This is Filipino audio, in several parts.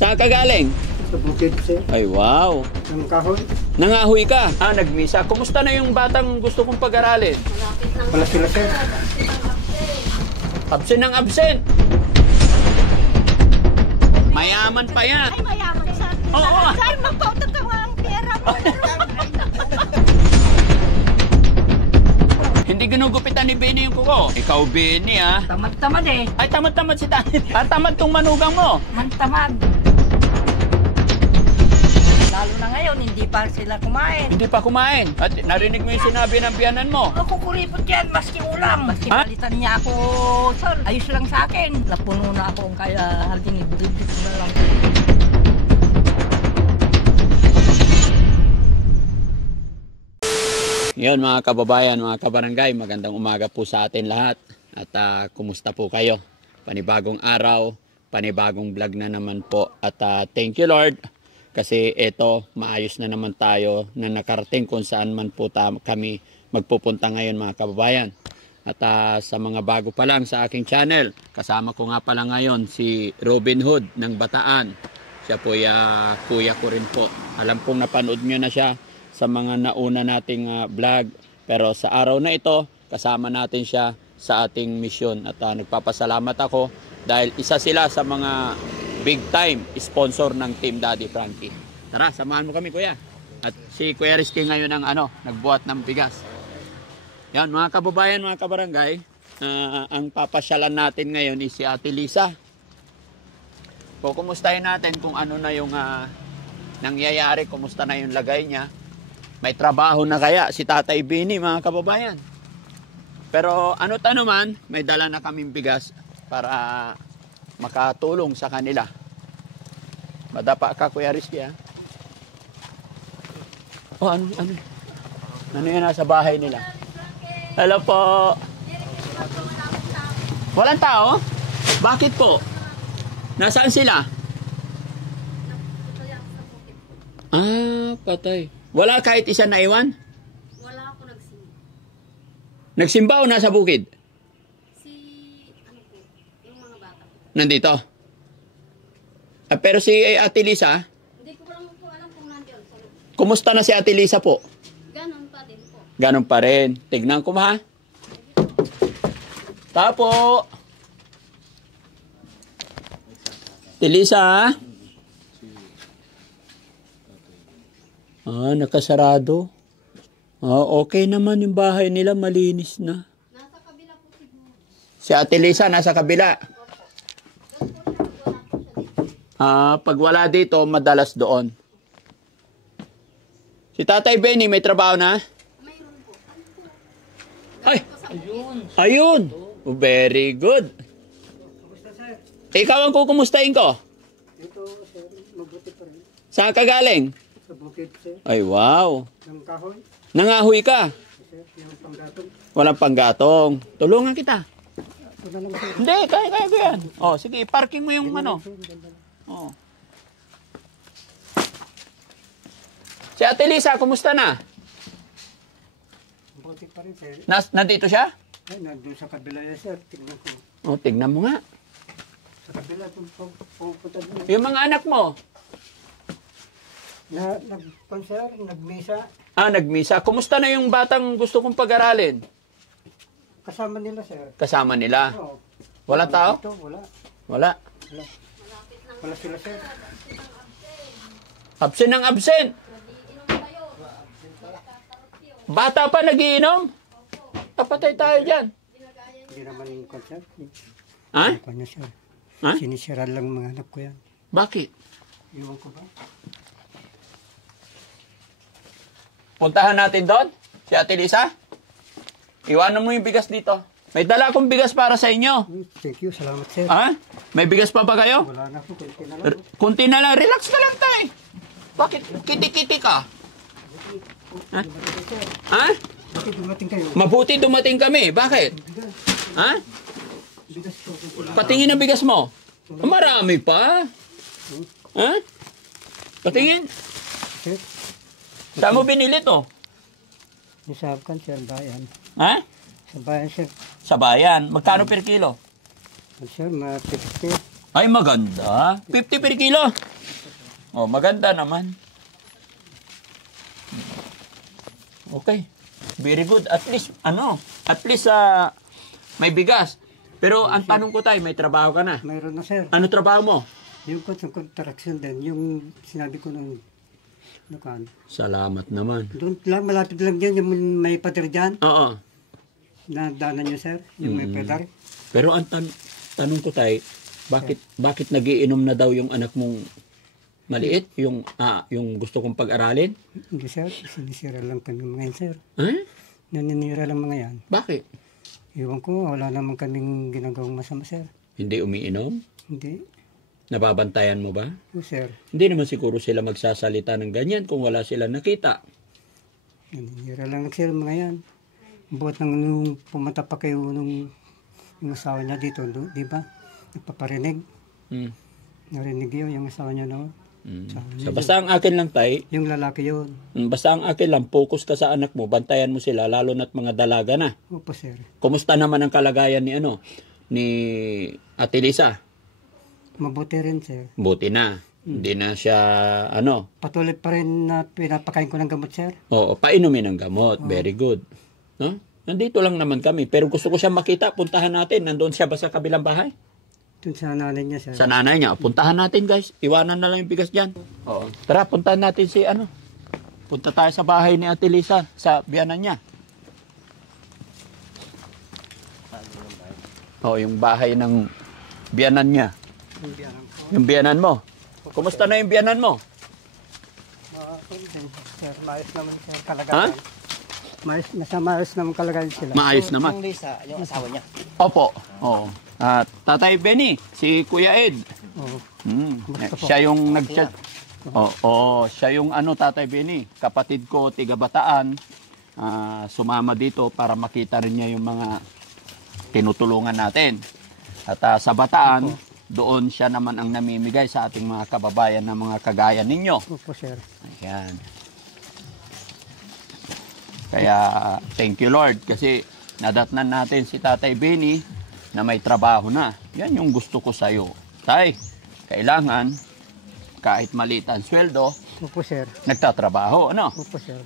Saan ka galing? Sa bukid, sir. Ay, wow. Ng kahoy. Nangahoy ka? Ah, nagmisa. Kumusta na yung batang gusto kong pag-aralin? Wala sila, sir. Absent ng absent. Mayaman pa yan. Ay, mayaman siya. Oo. Sir, magpautang ka ang pera mo. Hindi ginugupitan ni Benny yung kuko. Ikaw, Benny, ah. Tamad-tamad eh. Ay, tamad-tamad si Tani. Ah, tamad tong manugang mo. Tamad. Lalo na ngayon, hindi pa sila kumain. Hindi pa kumain. At narinig mo yung sinabi ng biyanan mo. Ako kuripot yan, maski ulam. Maski Ha? palitan niya ako, sir. Ayos lang sa akin. Napuno na ako kaya haling ibigit na lang. Yun mga kababayan, mga kabarangay, magandang umaga po sa atin lahat. At kumusta po kayo? Panibagong araw, panibagong vlog na naman po. At thank you Lord, kasi ito, maayos na naman tayo na nakarating kung saan man po kami magpupunta ngayon mga kababayan. At sa mga bago pa lang sa aking channel, kasama ko nga pala ngayon si Robin Hood ng Bataan. Siya po kuya ko rin po. Alam kong napanood nyo na siya sa mga nauna nating vlog, pero sa araw na ito kasama natin siya sa ating misyon at nagpapasalamat ako dahil isa sila sa mga big time sponsor ng Team Daddy Frankie. Tara, samahan mo kami kuya. At si Kuya Rizky ngayon ang nagbuhat ng bigas. Yan mga kababayan, mga kabarangay, ang papasyalan natin ngayon is si Ate Lisa. Kukumustahin natin kung ano na yung nangyayari, kumusta na yung lagay niya. May trabaho na kaya si Tatay Benny mga kababayan. Pero ano't ano man, may dala na kaming bigas para makatulong sa kanila. Madapa ka Kuya Rizky ha? Oh, ano yan nasa bahay nila? Hello po. Walang tao? Bakit po? Nasaan sila? Ah, patay. Wala kahit isa naiwan? Wala ako nagsimba. Nagsimba o nasa bukid? Yung mga bata. Nandito? Pero si Ate Lisa? Hindi ko lang po alam kung nandiyan. Kumusta na si Ate Lisa po? Ganon pa din po. Ganon pa rin. Tignan ko ha. Tapo. Ate Lisa ha? Ah, nakasarado. Ah, okay naman yung bahay nila, malinis na. Nasa kabila po siguro. Si Ate Lisa nasa kabila. Ah, pag wala dito, madalas doon. Si Tatay Benny may trabaho na? Mayroon po. Ay! Ayun! Oh, very good. Ikaw ang kukumustahin ko. Ito, sir. Mabuti pa rin. Saan ka galing? Sa bukid, sir. Ay, wow. Ng kahoy. Nangahoy ka. Sir, yung panggatong. Walang panggatong. Tulungan kita. Ito na lang, sir. Hindi, kaya ko yan. Oh, sige, parking mo yung Oh. Si Ate Lisa, kumusta na? Mabuti pa rin, sir. Nandito siya? Ay, nandun sa kabila yan, sir. Tingnan ko. Oh, tignan mo nga. Sa kabila, kung pupunta doon. Yung mga anak mo. Nag-sir, nagmisa. Ah, nagmisa. Kumusta na yung batang gusto kong pag-aralin? Kasama nila, sir. Kasama nila. Oo. Wala tao? Dito, wala. Wala. Wala sila, sir. Absent ng absent. Bata pa nagiinom? Kapatay tayo dyan. Hindi naman yung concert. Ha? Ano niya, sir? Ha? Sinisira lang mga anak ko yan. Bakit? Iwan ko ba? Puntahan natin doon? Si Ate Lisa? Iwanan mo yung bigas dito. May dala akong bigas para sa inyo. Thank you, salamat, sir. Ha? May bigas pa ba kayo? Wala na po, kunti na lang. Kunti na lang. Relax ka lang tayo. Bakit? Kiti-kiti ka? Ha? Ha? Bakit dumating kayo? Mabuti dumating kami. Bakit? Ha? Bigas ko. Patingin ang bigas mo. Marami pa. Ha? Patingin. Sir, Saan mo binili to? nisabakan, sir, bayan. Ha? Sa bayan, sir. Sa bayan. Magkano per kilo? Sir, mga 50. Ay, maganda. 50 per kilo. Oh, maganda naman. Okay. Very good. At least, may bigas. Pero ang tanong ko tayo, may trabaho ka na. Mayroon na, sir. Ano trabaho mo? Yung contraction din, yung sinabi ko nung Lucano. Salamat naman. Doon lang, malapit lang dyan, yung may pader dyan. Oo. Nadaanan niyo, sir, yung may pader. Pero ang tanong ko tayo, bakit nagiinom na daw yung anak mong maliit? Yung gusto kong pag-aralin? Hindi, sir. Sinisira lang kami mga yan, sir. Eh? Naninira lang mga yan. Bakit? Iwan ko, wala naman kaming ginagawang masama, sir. Hindi umiinom? Hindi. Nababantayan mo ba? O, sir. Hindi naman siguro sila magsasalita ng ganyan kung wala sila nakita. Naninira lang sila mga yan. Buhat nung pumunta pa kayo nung yung asawa niya dito, di ba? Nagpaparinig. Hmm. Narinig yun, yung asawa niya noon. So, basta ang akin lang tay, Yung lalaki yun. basta ang akin lang, focus ka sa anak mo, bantayan mo sila, lalo na't mga dalaga na. Opo, sir. Kumusta naman ang kalagayan ni Ate Lisa? Mabuti rin, sir. Buti na. Hindi na siya, Patuloy pa rin na pinapakain ko ng gamot, sir. Oo, painumin ng gamot. Very good. No? Nandito lang naman kami. Pero gusto ko siya makita. Puntahan natin. Nandoon siya ba sa kabilang bahay? Doon sa nanay niya, sir. Sa nanay niya. Puntahan natin, guys. Iwanan na lang yung bigas dyan. Oo. Tara, puntahan natin si Punta tayo sa bahay ni Ate Lisa. Sa biyanan niya. Oo, yung bahay ng biyanan niya. Hindi alam ko. Yung biyanan mo. Kumusta na yung biyanan mo? Sir, maayos naman siya kalagayan. Maayos naman kalagayan sila. Maayos naman. Yung Lisa, yung asawa niya. Opo. Oo. At Tatay Benny, si Kuya Ed. Oo. Siya yung nag-chat. Oo, siya yung Tatay Benny, kapatid ko, tiga Bataan. Sumama dito para makita rin niya yung mga tinutulungan natin. At sa Bataan, doon siya naman ang namimigay sa ating mga kababayan na mga kagaya ninyo. Opo, sir. Ayan. Kaya, thank you Lord, kasi nadatnan natin si Tatay Benny na may trabaho na. Yan yung gusto ko sa'yo. Tay, kailangan, kahit maliit ang sweldo, Opo, sir. nagtatrabaho, Opo, sir.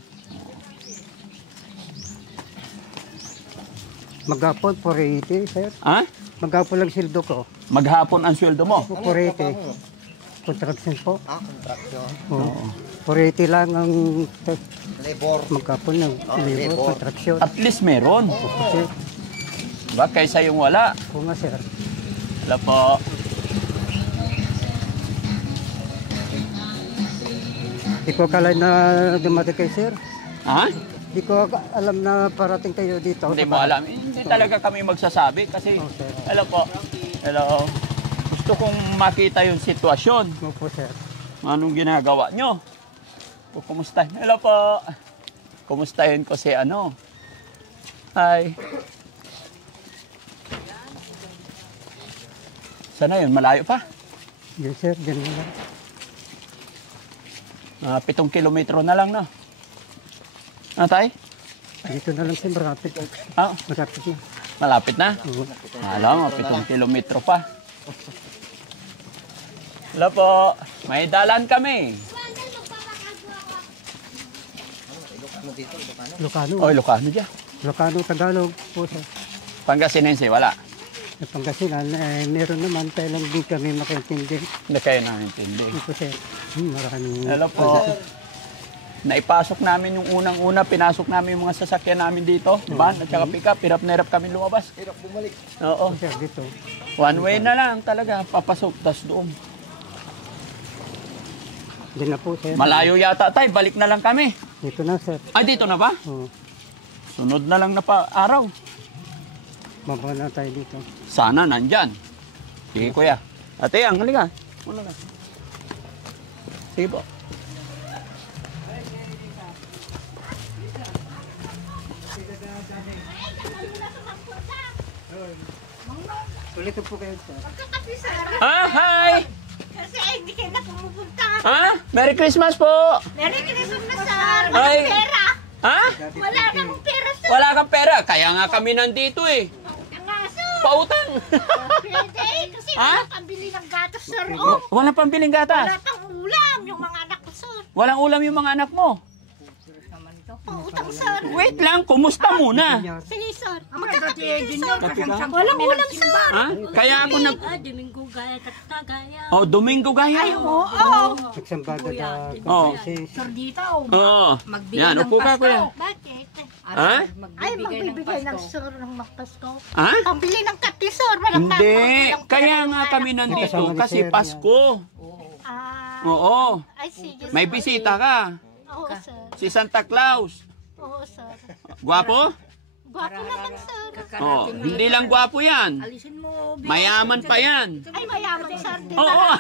Maghapon, 480, sir. Ha? Maghapon lang sildo ko. Maghapon ang sweldo mo? 480. Contraction po. Contraction. Oo. 480 lang ang Labor. maghapon ng labor, contraction. At least meron. Opo, sir. Diba? Kaysa yung wala. Oo nga, sir. Wala po. Di ko akala na dumating kayo, sir. Ha? Di ko alam na parating kayo dito. Hindi mo alam. Hindi talaga kami magsasabi kasi, Oo, sir. hello po. Hello. Gusto kong makita yung sitwasyon. Opo, sir. Anong ginagawa nyo? O, kumusta? Hello po. Kumustahin ko si Hi. Sana yun? Malayo pa? Yes, sir. Diyan na lang. 7 kilometro na lang, no? Ano tayo? Dito na lang, sir. Marapit. Malapit na. Malapit na? Oo. Alam mo, 7 kilometro pa. Hello po. May dalan kami. Lucano. Oy, Lucano dyan. Lucano, Tagalog po, sir. Pangasinense, wala. Sa Pangasinan, meron naman, kaya lang di kami makaintindi. Hindi kayo naintindi. Opo, sir. Maraming... Hello po. Naipasok namin yung unang-una, pinasok namin yung mga sasakyan namin dito. Van at saka pick-up, hirap na hirap kami lumabas. Hirap bumalik. Oo. Sir, dito. One way na lang talaga, papasok, tas doon. Diyan na po, sir. Malayo yata tayo, balik na lang kami. Dito na, sir. Ay, dito na ba? Oo. Sunod na lang na pa araw. Baba na tayo dito. Sana nandyan. Sige kuya. Ate, ang halika. Una na. Sige po. Ulit po kayo, sir. Hi! Kasi hindi kayo na pumupunta. Merry Christmas po! Merry Christmas na, sir. Ay. Walang pera. Ha? Wala na akong pera, sir. Wala kang pera. Kaya nga kami nandito eh. Ang aso. Pautang. Pwede, kasi Ha? Wala pambili ng gatas, sir. Walang pambiling Wala gatas. pang ulam yung mga anak ko, sir. Walang ulam yung mga anak mo. Pautang, sir. Wait lang, kumusta muna? Sige, sir. Magkakapit, Magkakapit, sir. sir. Walang ulam, sir. Ha? Kaya ako nag... Domingo gaya katagaya. Oh, Domingo gaya. Oo. Nagsambada na Oo. kasi Sir, dito. Oo. Magbigay Yan, ng upo ka, Pasko. kuya. Bakit? Ha? Ay, magbibigay ng sir ng Pasko. Ha? Pambili ng kati, sir. Walang Hindi. walang Kaya pera nga ng kami anak ko. nandito Kasama ni kasi Sir, Pasko. Ah, Oo. ay, sige, May sir. bisita ka. Oo, sir. Si Santa Claus. Oo, sir. Gwapo? Gwapo naman, sir. Oh, hindi lang gwapo yan. Alisin mo. Mayaman pa yan. Ay, mayaman, sir. Di Oo. ba?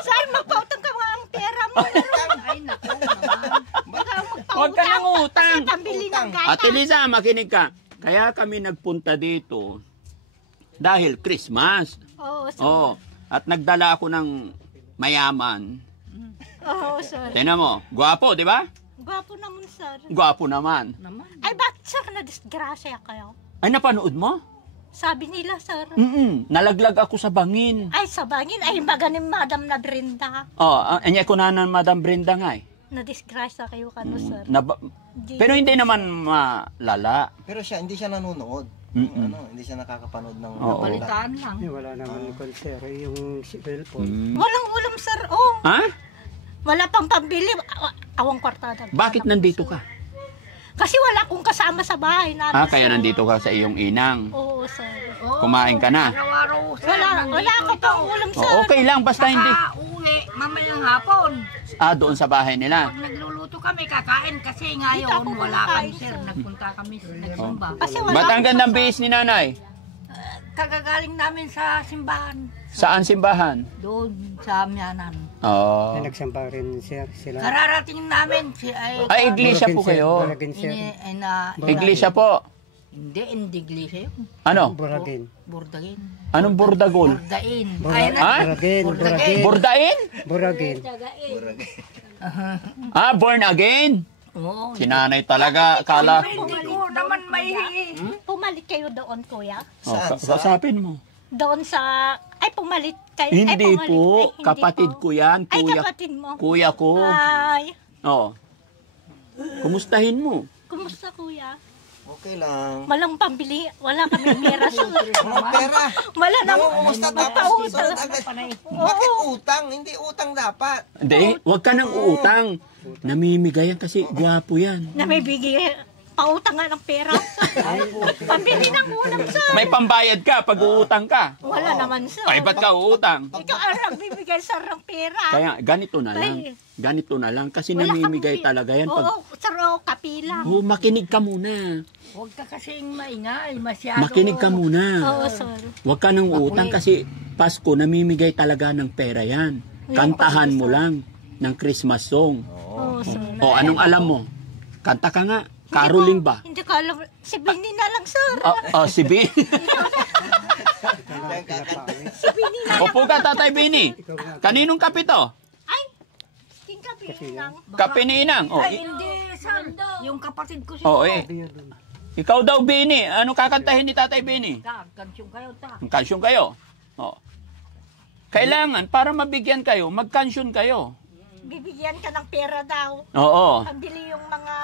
Sir, magpautang ka mga ang pera mo. Ay, naku naman. Baka magpautang. Huwag ka nang utang. Kasi pambili ng gatas. Ate Lisa, makinig ka. Kaya kami nagpunta dito dahil Christmas. Oo, sir. Oh, at nagdala ako ng mayaman. Oo, sir. Tingnan mo, gwapo, di ba? Gwapo naman, sir. Gwapo naman. Ay, bakit, sir, na-disgrasya kayo? Ay, napanood mo? Sabi nila, sir. Nalaglag ako sa bangin. Ay, sa bangin. Ay, maganing Madam na Brenda. Oh, anya ko na ng Madam Brenda nga eh. Na-disgrasya kayo kano, sir. Pero hindi naman malala. Pero siya, hindi siya nanonood. Hindi siya nakakapanood ng Oo. Balitaan lang. wala naman konser yung cellphone. Walang ulam, sir. Oh, Ha? wala pang pambili. Awang kwartada. Bakit nandito ka? Kasi wala akong kasama sa bahay namin. Kaya sir. nandito ka sa iyong inang. Oo, sir. Kumain ka na. Araw-araw, sir. Wala ako pang ulam, sir. Oh, okay lang, basta hindi. Uwi, mamayang hapon. Doon sa bahay nila. Pag nagluluto kami, kakain kasi ngayon wala kami, sir. Nagpunta kami, nagsumba. Kasi wala Ba't ang akong gandang bihis ni nanay? Kagagaling namin sa simbahan. Saan simbahan? Doon sa Mianan. Oh. Ay, nagsamba rin sir sila. Kararating namin si Ay, iglesia po kayo. Buragin sir. Iglesia po. Hindi iglesia yun. Ano? Buragin. Burdagin. Anong burdagol? Burdain. Ha? Buragin. Buragin. Burdain? Buragin. Born again? Oo. Si nanay talaga, kala. Hindi ko naman may... Pumalit kayo doon, kuya. Kasapin mo. Doon sa... Ay, pumalit kayo. Hindi pumalit. po, Ay, hindi kapatid po. ko yan. Ay, Kuya, kapatid mo. kuya ko. Ay, Oo. Kumustahin mo? kumusta, kuya? Okay lang. Walang pambili. Wala kami pera, sir. Anong pera? Wala na. Kumusta tapos? Sunod agad. Bakit utang? Hindi utang dapat. Hindi, huwag ka nang uutang. Namimigay yan kasi gwapo yan. Na may bigay. Pautang nga ng pera. Pambili ng ulam, sir. May pambayad ka pag uutang ka. Wala naman, sir. Ay, ba't ka uutang? Ikaw ang nagbibigay, sir, ng pera. Kaya ganito na lang. Ganito na lang kasi namimigay talaga yan. Pag, Oo, sir, kapilang. makinig ka muna. Huwag ka kasing maingay. Masyado. Makinig ka muna. Oo, sir. Huwag ka nang uutang kasi Pasko namimigay talaga ng pera yan. Kantahan mo lang ng Christmas song. Oo, sir. O anong alam mo? Kanta ka nga. Caroling ba? Hindi ko alam. Si Bini na lang, sir. Si Bini. Si Bini na. Opo ka, Tatay Bini. Kaninong kape to? Ay, yung kape lang. Kape ni Inang. Ay, hindi, sir. Yung kapatid ko si Ikaw daw, Bini. Anong kakantahin ni Tatay Bini? Kansyon kayo, ta. Ang kansyon kayo. Kailangan, para mabigyan kayo, magkansyon kayo. Bibigyan ka ng pera daw. Oo. Pambili yung mga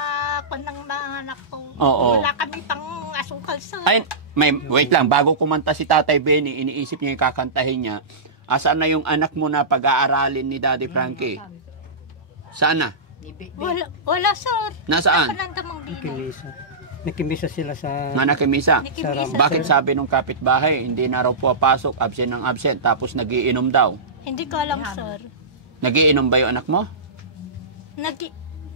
ng mga anak ko. Oo. Wala kami pang asukal, sir. Ay, wait lang. Bago kumanta si Tatay Benny, iniisip niya yung kakantahin niya. Asan na yung anak mo na pag-aaralin ni Daddy Frankie? Saan na? Wala, sir. Nasaan? Panandamang Bini. Nakimisa. Nakimisa sila sa... Nakimisa. Nakimisa. Bakit sabi nung kapitbahay, hindi na raw papasok, absent ng absent, tapos nagiinom daw? Hindi ko alam, sir. Nagiinom ba yung anak mo?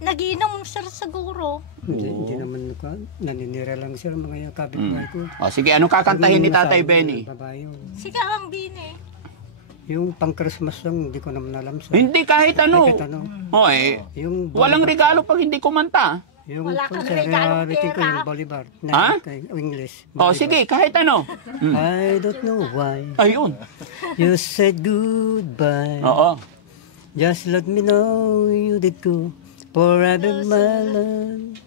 Nagiinom, sir, siguro. Hindi naman naninira lang sila mga kapitbahay ko. Sige, anong kakantahin ni Tatay Benny? Babae yun. Sige, ang Bini. Yung pang Christmas lang, hindi ko naman alam sa... Hindi, kahit ano. Kahit ano. Yung Walang regalo pag hindi kumanta. Yung Wala kang sa regalong reality ko, pera. yung Bolivar. Ha? English. Sige, kahit ano. I don't know why Ayun. you said goodbye. Oo. Just let me know you did go forever, my love.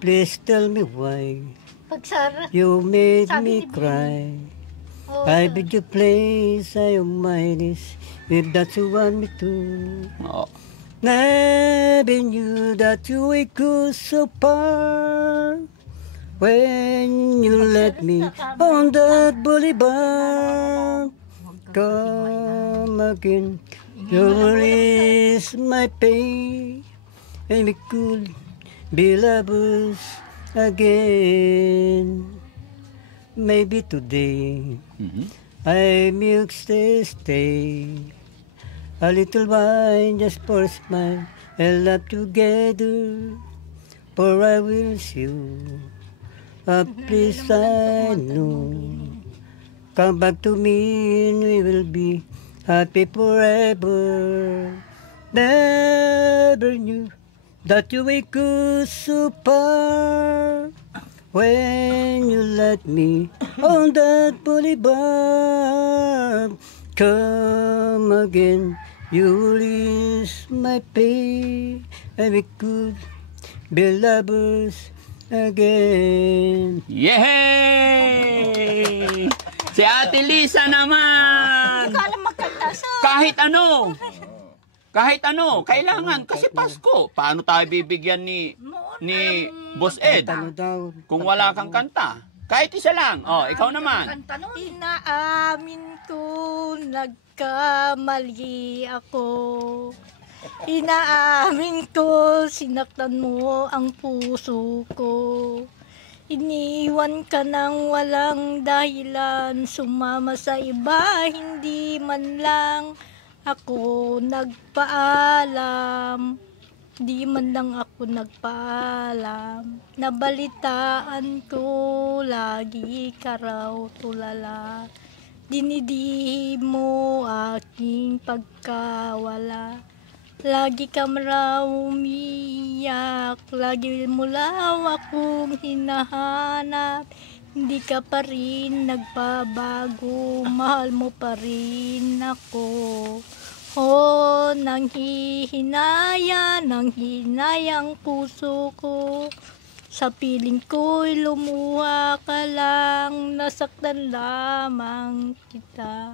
Please tell me why Pag, sir, you made Sabi me ni Bini. cry. I beg you please, I am minus, if that you want me to. Oo. Never knew that you would go so far when you let me on that boulevard. Come again, you release my pain, and we could be lovers again. Maybe today I milk stay. A little wine just for a smile and laugh together, for I will see you. Please I know. Come back to me and we will be happy forever. Never knew that you would go so far when you let me on that boulevard. Come again, you release my pain, and we could be lovers again. Yay! Si Ate Lisa naman! Hindi ko alam magkanta, sir. Kahit ano, kailangan kasi Pasko. Paano tayo bibigyan ni Boss Ed Ano daw? kung wala kang kanta? Kahit isa lang. Oh, ikaw naman. Inaamin ko, nagkamali ako. Inaamin ko, sinaktan mo ang puso ko. Iniwan ka nang walang dahilan, sumama sa iba, hindi man lang ako nagpaalam. Di man lang ako nagpaalam. Nabalitaan ko, lagi ka raw tulala. Dinidi mo aking pagkawala. Lagi ka raw umiyak, lagi mo raw akong hinahanap. Hindi ka pa rin nagbabago, mahal mo pa rin ako. Oh, nang hinayang puso ko. Sa piling ko'y lumuha ka lang, nasaktan lamang kita.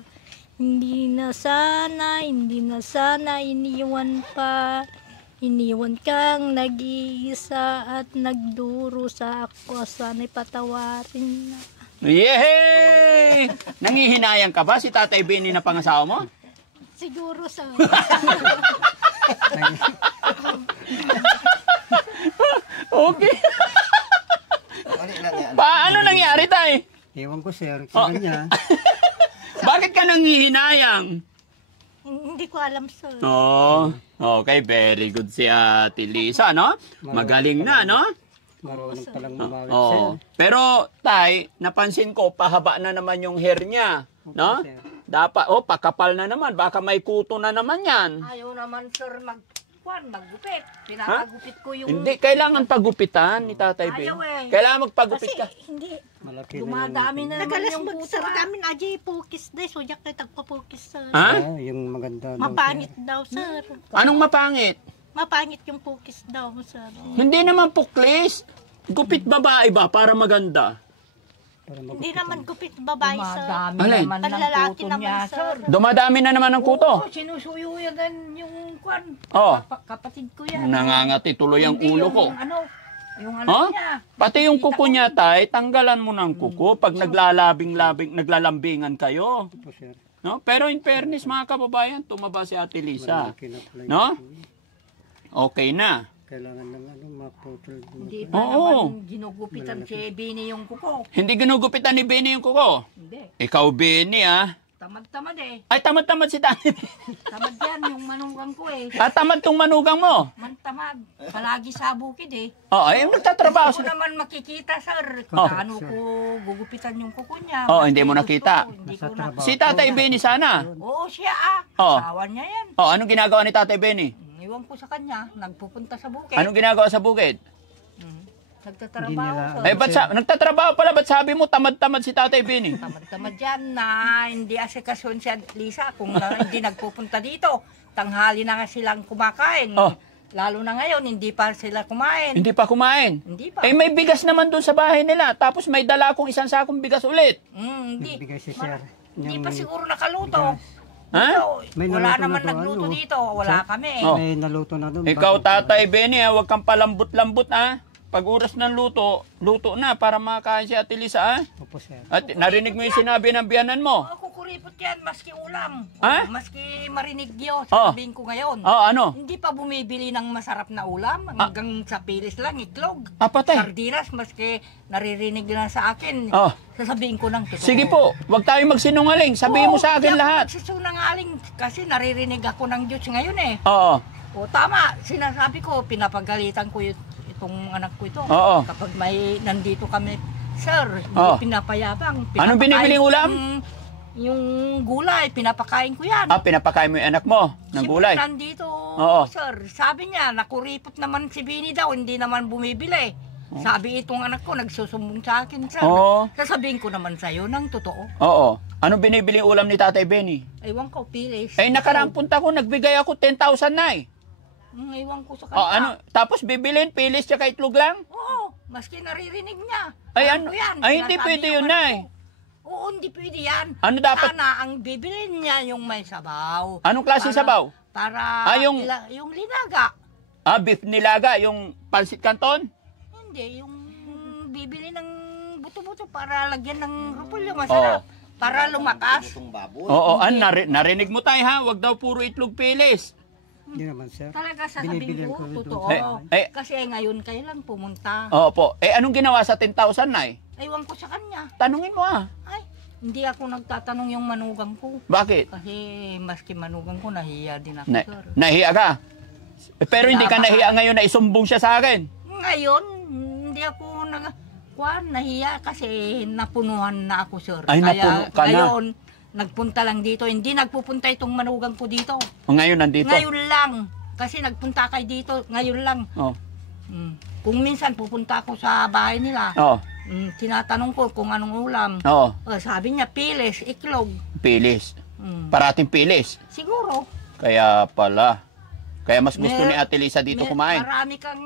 Hindi na sana iniwan pa. Iniwan kang nag-iisa at nagduro sa ako. Sana'y patawarin na. Yay! Nangihinayang ka ba si Tatay Benny na pangasawa mo? Siguro sa... Okay. Uli lang yan. Paano nangyari tay? Ewan ko sir, sa kanya. Bakit ka nangihinayang? Hindi ko alam, sir. Oh, okay, very good si Ate Lisa, no? Magaling na, no? Marunong palang mumawit sir. Oh. Pero, tay, napansin ko, pahaba na naman yung hair niya, no? Sir. Dapat, pakapal na naman. Baka may kuto na naman yan. Ayaw naman, sir, maggupit. Pinapagupit ko yung... Hindi, kailangan pagupitan ni Tatay Ben. Ayaw eh. Kailangan magpagupit ka. Hindi. Malaki na Dumadami na naman Nagalas yung magsara puto. kami na ajay pukis day. Sujak na tagpapukis, sir. Ha? yung maganda. daw, Mapangit daw, sir. Anong mapangit? Mapangit yung pukis daw, sir. Hindi naman puklis. Gupit babae ba para maganda? Para mag- Hindi naman gupit babae, sir. Dumadami Alin? naman ng Panlalaki puto naman, niya, sir. sir. Dumadami na naman ang kuto. Oo, sinusuyuyagan yung kwan. Oh. Kapatid ko yan. Nangangati tuloy ang Hindi ulo yung ko. Yung Huh? niya. Pati yung kuko niya, tay, tanggalan mo ng kuko pag naglalambingan kayo. po, sir. No? Pero in fairness, mga kababayan, tumaba si Ate Lisa. Malaki na pala. No? Okay na. Kailangan ng maputol. Hindi pa Oo. naman ginugupitan si Bini yung kuko. Hindi ginugupitan ni Benny yung kuko. Hindi. Ikaw, Benny, ah. Tamad-tamad eh. Ay, tamad-tamad si Tatay. Tamad yan yung manugang ko eh. At tamad tong manugang mo. Tamad. Palagi sa bukid eh. Oo, ay, nagtatrabaho Ako sa... naman makikita, sir. Kung Oh. paano ko gugupitan yung kuko niya. Oh, Basta hindi mo gusto nakita. ko, Hindi ko na... trabaho. Si Tatay Benny sana. Oo, siya ah. Oh. Asawa niya yan. Oh, anong ginagawa ni Tatay Benny? Iwan ko sa kanya. Nagpupunta sa bukid. Anong ginagawa sa bukid? Nagtatrabaho, sir. Eh, ba't nagtatrabaho pala, ba't sabi mo tamad-tamad si Tatay Benny? Tamad-tamad yan na hindi asikasyon si Lisa kung hindi nagpupunta dito. Tanghali na nga silang kumakain. Oh. Lalo na ngayon, hindi pa sila kumain. Hindi pa kumain. Hindi pa. Eh may bigas naman doon sa bahay nila. Tapos may dala akong isang sakong bigas ulit. Hindi. Nagbigay si sir. Hindi Yung pa siguro nakaluto. Ha? Dito, May wala naluto naman na doon, nagluto ano? dito. Wala kami. Oh. May naluto na doon. Ikaw, bago- Tatay Benny, huwag kang palambot-lambot, ha? Pag oras ng luto, luto na para makakain si Ate Lisa, ha? Opo, sir. At narinig mo yung sinabi ng biyanan mo? Ako kuripot yan, maski ulam. Ha? Maski marinig yun, Oh. sabihin ko ngayon. Oh, ano? Hindi pa bumibili ng masarap na ulam. Hanggang sa pilis lang, itlog. Patay. Sardinas, maski naririnig na sa akin. Oh. Sasabihin ko ng totoo. Sige po, huwag tayong magsinungaling. Sabihin mo sa akin lahat. Nagsisunangaling kasi naririnig ako ng Diyos ngayon eh. Oo. O tama, sinasabi ko, pinapagalitan ko itong anak ko ito. Oo. Kapag may nandito kami, sir, hindi Oo. pinapayabang. Anong binibiling ulam? Yung gulay, pinapakain ko yan. Pinapakain mo yung anak mo ng gulay. Siyempre, nandito, Oo. sir. Sabi niya, nakuripot naman si Bini daw, hindi naman bumibili. Sabi itong anak ko, nagsusumbong sa akin, sir. Oo. Sasabihin ko naman sa'yo ng totoo. Oo. Anong binibiling ulam ni Tatay Benny? Ewan ko, pilis. Eh, nakaraang punta ko, nagbigay ako 10,000 na eh. Ewan ko sa Oh, kanya. ano? Tapos bibilin, pilis, tsaka itlog lang? Oo, maski naririnig niya. Ay, Alam ano? ko yan, Ay, hindi sinasabi pwede yung yun, anak Nay. ko. Oo, hindi pwede yan. Ano dapat? Sana ang bibilin niya yung may sabaw. Anong klase sabaw? Para yung- yung linaga. Beef nilaga, yung pansit canton? Hindi, yung bibili ng buto-buto para lagyan ng repolyo masarap. Para lumakas. Itong baboy. Oo, narinig mo tayo ha, wag daw puro itlog pilis. Hindi naman, sir. Talaga sasabihin Binibilan ko, ko doon. totoo. Kasi ngayon kayo lang pumunta. Oo po. Eh, anong ginawa sa 10,000 na eh? Ewan ko sa kanya. Tanungin mo ah. Ay, hindi ako nagtatanong yung manugang ko. Bakit? Kasi maski manugang ko, nahiya din ako, Na, sir. nahiya ka? Pero hindi ka nahiya ngayon na isumbong siya sa akin. Ngayon, hindi ako nahiya kasi napunuhan na ako, sir. Ay, Kaya napuno ka na. ngayon, nagpunta lang dito. Hindi nagpupunta itong manugang ko dito. O, ngayon nandito. Ngayon lang. Kasi nagpunta kayo dito, ngayon lang. Oh. Kung minsan pupunta ako sa bahay nila, Oh. tinatanong ko kung anong ulam. Oo. Sabi niya, pilis, iklog. Pilis. Mm. Parating pilis. Siguro. Kaya pala. Kaya mas gusto ni Ate Lisa dito kumain. Marami kang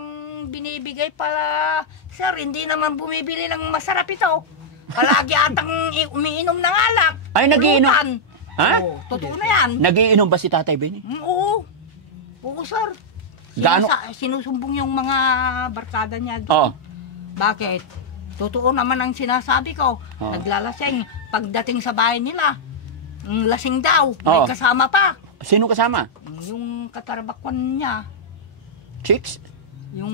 binibigay para, sir, hindi naman bumibili ng masarap ito. Palagi atang umiinom ng alak. Ay, nagiinom. Pulutan. Ha? Oo, totoo na yan. Nagiinom ba si Tatay Benny? Oo. Oo, sir. Gaano? Sinusumbong yung mga barkada niya. Oo. Bakit? Totoo naman ang sinasabi ko. Oo. Naglalasing. Pagdating sa bahay nila, lasing daw. May Oo. kasama pa. Sino kasama? Yung katarbakwan niya. Chicks? Yung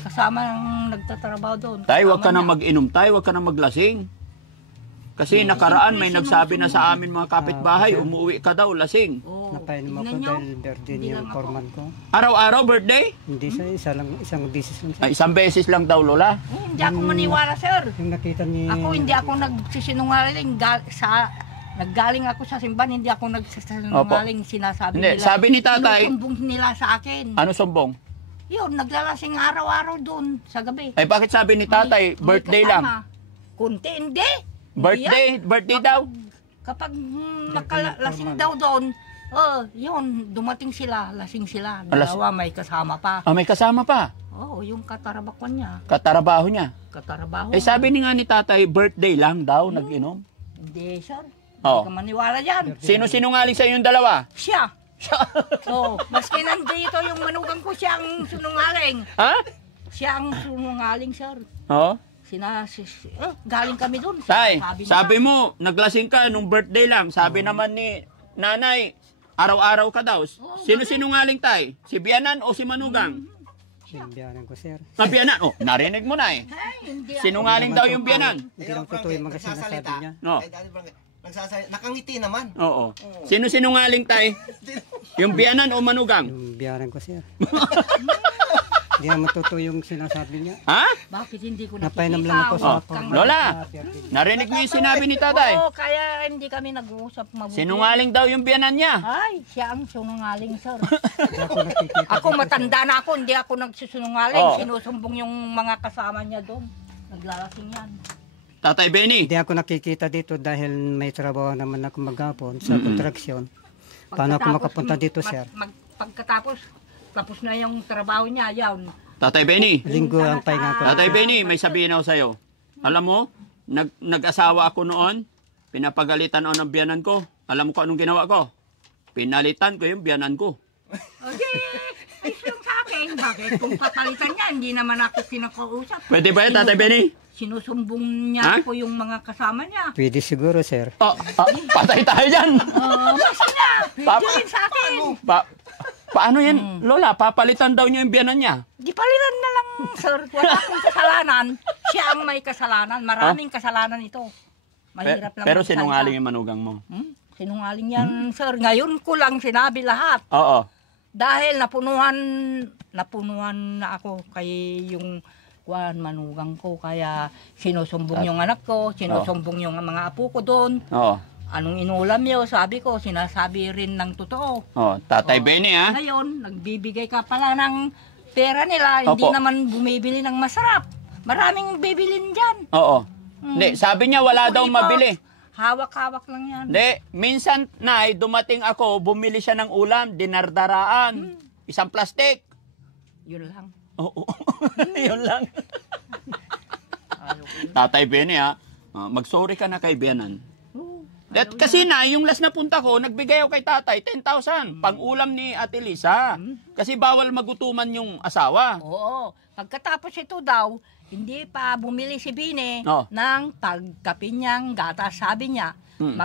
kasama ng nagtatrabaho doon. Tay, wag ka kasama na niya. mag-inom, tay, wag ka na maglasing. Kasi nakaraan may nagsabi na sa amin mga kapitbahay, umuwi ka daw lasing. Oo, Napainom ako tignan nyo. dahil birthday Hindi niya lang yung ako. foreman ko. Araw-araw birthday? Hindi sa isang beses lang, sir. Ay, isang beses lang daw, Lola. Hindi ako maniwala, sir. Yung nakita ni... Ako hindi ako nagsisinungaling. Naggaling ako sa simbahan, hindi ako nagsisinungaling. Sinasabi Hindi, nila. sabi ni tatay- Sinusumbong nila sa akin. Ano sumbong? Yun, naglalasing araw-araw doon sa gabi. Ay, bakit sabi ni tatay, May birthday lang? kasama. Kunti, hindi. Birthday daw? Kapag nakalasing daw doon, yun, dumating sila, lasing sila. Alas- Dalawa, may kasama pa. May kasama pa. Oo, yung katarabakwan niya. Katarabaho niya. Katarabaho. Eh, sabi ni nga ni tatay, birthday lang daw, nag-inom. Hindi, sir. Oo. Hindi ka maniwala yan. Sino sinungaling sa inyong dalawa? Siya. Oo, maski nandito yung manugang ko, siya ang sunungaling. Ha? Siya ang sunungaling, sir. Oo. Galing kami doon. Tay, nila. sabi mo, naglasing ka nung birthday lang. Sabi naman ni nanay, araw-araw ka daw. Sino sinungaling, tay? Si Bianan o si Manugang? Sinbiyanan ko, sir. Bianan. Oh, narinig mo na eh. Ay, hindi ako. Sinungaling daw yung Bianan. Hindi lang totoo yung mga sinasabi niya. No. Nakangiti naman. Oo. Sino sinungaling, tay? Yung Bianan o Manugang? Yung biyanan ko, sir. Hindi naman totoo yung sinasabi niya. Ha? Bakit hindi ko nakikita? Napainom lang ako sa Oh, foreman. Lola, narinig mo yung sinabi ni tatay? Oo, kaya hindi kami nag-uusap mabuti. Sinungaling daw yung Bianan niya. Ay, siya ang sunungaling, sir. Hindi ako nakikita. Ako matanda na ako, hindi ako nagsusunungaling. Oh. Sinusumbong yung mga kasama niya doon. Naglalasing yan. Tatay Benny. Hindi ako nakikita dito dahil may trabaho naman ako maghapon sa construction. Paano ako makapunta dito, sir? Pagkatapos, tapos na yung trabaho niya, yan. Tatay Benny. Linggo ang pahinga ko. Tatay Benny, may sabihin ako sa'yo. Alam mo, nag-asawa ako noon, pinapagalitan ako ng biyanan ko. Alam mo kung anong ginawa ko? Pinalitan ko yung biyanan ko. Okay, ayos lang sa akin. Bakit? Kung papalitan niya, hindi naman ako kinakausap. Pwede ba yan, Tatay Benny? Sinusumbong niya Ha? po yung mga kasama niya. Pwede siguro, sir. Patay tayo dyan. Basta na, pwede rin sa akin. Paano yan, Lola? Papalitan daw niya yung biyanan niya. Di palitan na lang, sir. Wala akong kasalanan. Siya ang may kasalanan. Maraming kasalanan ito. Mahirap lang. Pero magsalita. sinungaling yung manugang mo. Sinungaling yan, sir. Ngayon ko lang sinabi lahat. Oo. Dahil napunuan na ako kay yung manugang ko. Kaya sinusumbong yung anak ko, sinusumbong yung mga apo ko doon. Oo. Anong inulam niyo? Sabi ko, sinasabi rin ng totoo. Oh, Tatay Benny, ha? Ngayon, nagbibigay ka pala ng pera nila, hindi Opo. naman bumibili ng masarap. Maraming bibilin dyan. Oo. Hindi, sabi niya wala daw Ito, mabili. Hawak-hawak lang yan. Hindi, minsan, Nay, dumating ako, bumili siya ng ulam, dinardaraan. Isang plastic. Yun lang. Oo. Yun lang. Tatay Benny, ha? Mag-sorry ka na kay Bianan. Kasi na, yung last na punta ko, nagbigay ako kay tatay, 10,000. Pang-ulam ni Ate Lisa. Kasi bawal magutuman yung asawa. Oo. Pagkatapos ito daw, hindi pa bumili si Bine Oh. ng pagkapin niyang gatas. Sabi niya,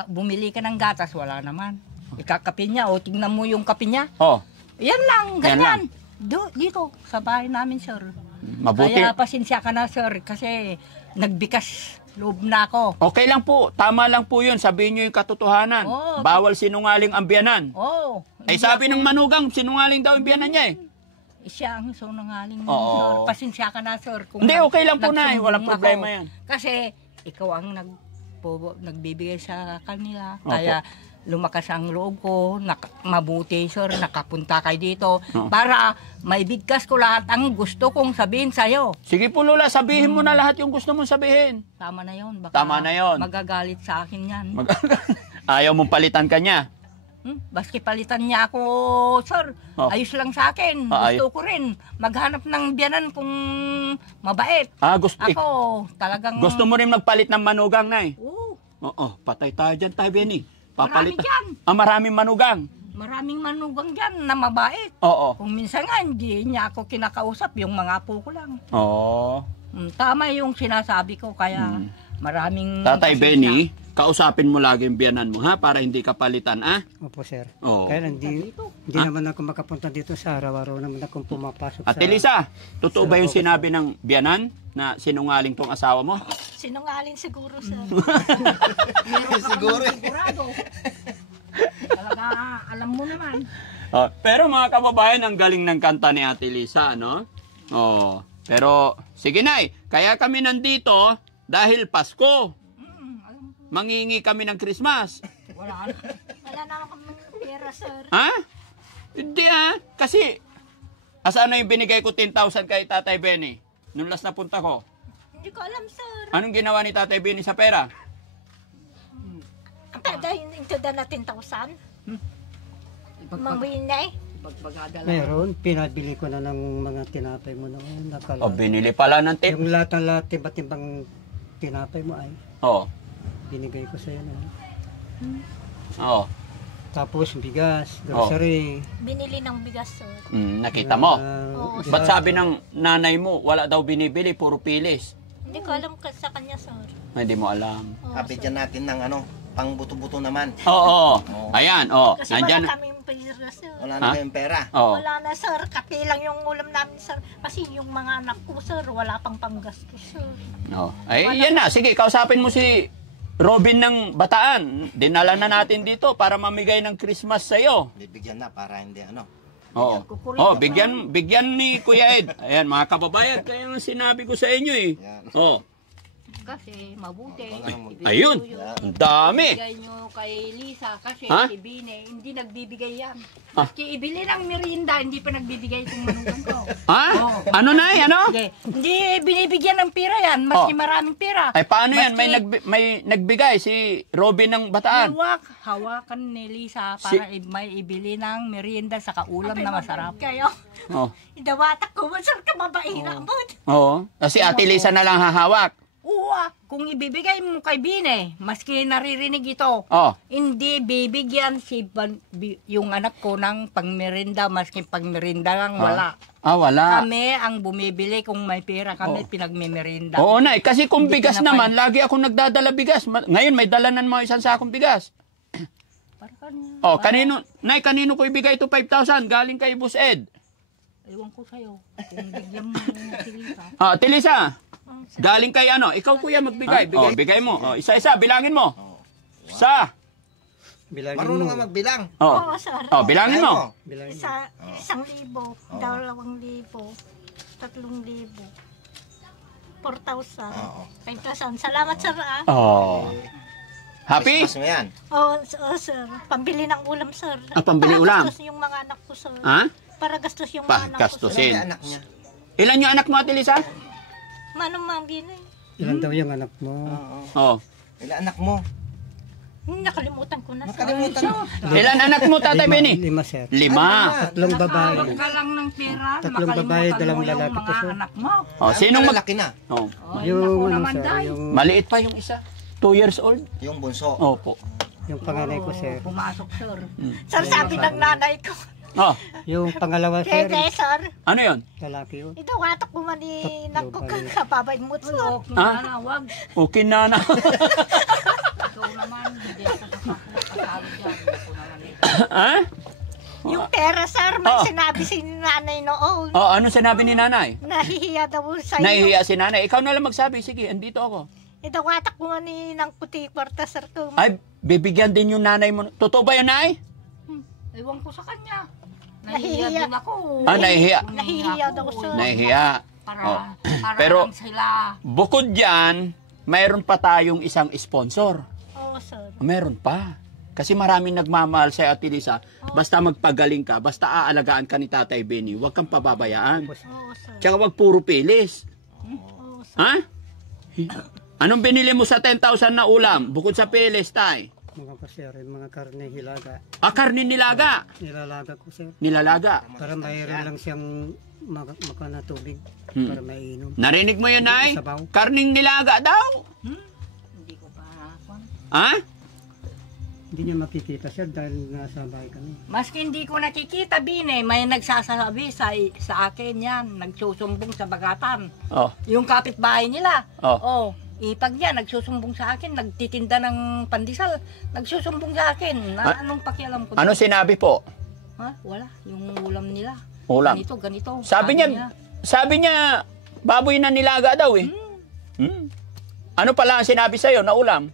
bumili ka ng gatas, wala naman. Ikakapin niya, o tingnan mo yung kapin niya. Oh, Yan lang, Yan ganyan. Dito, sa bahay namin, sir. mabuti. Kaya pasensya ka na, sir, kasi nagbikas loob na ako. Okay lang po, tama lang po yun. Sabihin nyo yung katotohanan. Oo. Bawal sinungaling ang biyanan. Oo. Ay sabi ng manugang, sinungaling daw ang biyanan niya eh. Siya ang sunungaling, Oo. sir. Pasensya ka na, sir. Kung Hindi, okay lang po na, nagsumbong walang problema ako. yan. Kasi ikaw ang nagbibigay sa kanila. Opo. Kaya lumakas ang loob ko, mabuti, sir, nakapunta kayo dito. Oo. Para maibigkas ko lahat ang gusto kong sabihin sa'yo. Sige po Lola, sabihin mo na lahat yung gusto mong sabihin. Tama na yon. Baka Tama na yun. magagalit sa akin yan. Ayaw mong palitan ka niya. Baski palitan niya ako, sir. Oh. Ayos lang sa akin. Gusto ko rin maghanap ng biyanan kung mabait. Gusto, Ako, talagang... gusto mo rin magpalit ng manugang, Nay? Oo, Oo, patay tayo dyan, tayo Benny. marami dyan. Maraming manugang. Maraming manugang dyan na mabait. Oo. Kung minsan nga, hindi niya ako kinakausap, yung mga apo ko lang. Oo. Tama yung sinasabi ko, kaya maraming... Tatay pasensya. Benny, kausapin mo lagi yung biyanan mo, ha? Para hindi ka palitan, ah? Opo, sir. Oo. Kaya lang, hindi naman ako makapunta dito sa araw-araw naman akong pumapasok Ate Lisa, totoo ba yung sinabi ng biyanan na sinungaling tong asawa mo? Sinungaling siguro, sir. Meron ka Siguro pang eh. sigurado. Talaga, alam mo naman. Pero mga kababayan, ang galing ng kanta ni Ate Lisa, no? Pero, sige Nay, kaya kami nandito dahil Pasko. Mangingi kami ng Christmas. Wala na. Wala na akong pera, sir. Ha? Hindi kasi, asaan na yung binigay ko 10,000 kay Tatay Benny? Nung last na punta ko. Hindi ko alam, sir. Anong ginawa ni Tatay Benny sa pera? Ang tada, ito na 10,000. Mangwin na eh. Pagpagadala. Meron, pinabili ko na ng mga tinapay mo noon. Binili pala ng tip. Yung lahat timbang tinapay mo ay Oo. binigay ko sa iyo. Oo. Tapos bigas, grocery. Binili ng bigas, sir. Nakita mo? Oo, Ba't sabi ng nanay mo, wala daw binibili, puro pilis? Hindi ko alam sa kanya, sir. Hindi mo alam. Oo, Kapit dyan natin ng pang buto-buto naman. Oo. Ayan, Kasi nandyan. wala kaming pera, sir. Wala na kayong pera. Oo. Wala na, sir. Kape lang yung ulam namin, sir. Kasi yung mga anak ko, sir, wala pang panggastos, sir. Ay, yan na. Sige, kausapin mo si Robin ng Bataan. Dinala na natin dito para mamigay ng Christmas sa iyo. Bibigyan na para hindi Oo. Bigyan ni Kuya Ed. Ayan, mga kababayan, kaya nga sinabi ko sa inyo eh. Yan. Oo. kasi mabuti. Ayun. Ang dami. Ibigay nyo kay Lisa kasi Ha? si Bine, hindi nagbibigay yan. Ah. Maski ibili ng merienda, hindi pa nagbibigay itong manugang ko. Ha? Ano na ano? Hindi, hindi binibigyan ng pera yan, maski Oh. maraming pera. Ay paano yan? Maski- May nagbigay si Robin ng Bataan. Hawakan ni Lisa Si- para may ibili ng merienda sa kaulam na masarap. Kayo, Oh. idawatak ko, masarap ka mabaira mo. Oo. Kasi Ate Lisa na lang hahawak. Uwa, kung ibibigay mo kay Bine, maski naririnig ito, Oh. hindi bibigyan yung anak ko ng pangmerinda, maski pangmerinda lang wala. Ah, wala. Kami ang bumibili kung may pera kami pinagmimerinda. Oo, Nay. Kasi kung Hindi bigas ko na naman, lagi ako nagdadala bigas. Ngayon, may dala na mga isang sakong bigas. Para kanya. Oh, Nay, kanino ko ibigay ito 5,000? Galing kay Boss Ed. Ewan ko sa'yo. Kung bigyan mo si Lisa. Ah, Ate Lisa. Galing kay ano? Ikaw kuya magbigay. Bigay mo. Oh, isa-isa, bilangin mo. Sa. Bilangin Marunong mo. nga magbilang. Oh. Oo, sir. Oh, bilangin mo. Bilangin mo. 1,000, 2,000, 3,000, 4,000, 5,000. Salamat, sir, ah. Oh. Happy? Mas mo yan. Oo, sir. Pambili ng ulam, sir. Ah, pambili Para ulam? gastos yung mga anak ko, sir. Ha? Para gastos yung mga anak ko, sir. Gastusin. Ilan yung anak niya? Ilan yung anak mo, Ate Lisa? Manong mambili. Ilan daw yung anak mo? Oo. Oh. Ilan anak mo? Nakalimutan ko na, sir. Nakalimutan mo. Ilan anak mo, Tatay Benny? 5, sir. 5. Tatlong babae. Nakaroon ka lang ng pera, Tatlong babae, makalimutan dalawang mo yung lalaki po, mga sir. anak mo. Oh, sinong Malaki na? Oh. Oh, Yung naku ano, naman, sir, Day. yung, Maliit pa yung isa. 2 years old. Yung bunso. Opo. yung panganay ko, sir. Pumasok, sir. Sir, sabi ng nanay ko. Oh, Yung pangalawa, sir, Kaya, sir. ano yun? lalaki yun. Idawatak mo man ni nagkukapabay mo, sir. Okay Ah? na, wag. Okay na na. Ikaw naman, hindi ka kasalo dyan. Ako naman ito. Ha? Yung pera, sir, may Oh. sinabi si nanay noon. Oh, ano sinabi ni nanay? Nahihiya daw sa iyo. Nahihiya si nanay. Ikaw na lang magsabi. Sige, andito ako. Idawatak mo man ni ng puti kwarta, sir. Kung Ay, bibigyan din yung nanay mo. Totoo ba yan, nay? Ewan ko sa kanya. Nahihiya. Nahihiya din ako. Ah, nahihiya. Nahihiya daw, sir. Nahihiya. Para, Oh. para Pero- lang sila. Bukod dyan, mayroon pa tayong isang sponsor. Oo, sir. Meron pa. Kasi maraming nagmamahal sa Ate Lisa. Basta magpagaling ka, basta aalagaan ka ni Tatay Benny, huwag kang pababayaan. Oo, sir. Tsaka huwag puro pilis. Oo, sir. Ha? Anong binili mo sa 10,000 na ulam? Bukod sa pilis, tay? Mga pa, sir, yung mga karne hilaga. Ah, karne nilaga. Nilalaga ko, sir. Nilalaga. Para mayroon lang siyang maka na tubig. Hmm. Para mainom. Narinig mo yun, Nay? Sabaw. Karning nilaga daw. Hindi ko pa nakakon. Ha? Hindi niya makikita, sir, dahil nasa bahay kami. Maski hindi ko nakikita, Bine, may nagsasabi sa akin yan, nagsusumbong sa bagatan. Oh. Yung kapitbahay nila. Oh. Ipag niya, nagsusumbong sa akin, nagtitinda ng pandesal, nagsusumbong sa akin. Ah, Anong pakialam ko? Ano sinabi po? Ha? Wala. Yung ulam nila. Ulam. Ganito. Sabi niya, baboy na nilaga daw eh. Hmm. Ano pala ang sinabi sa'yo na ulam?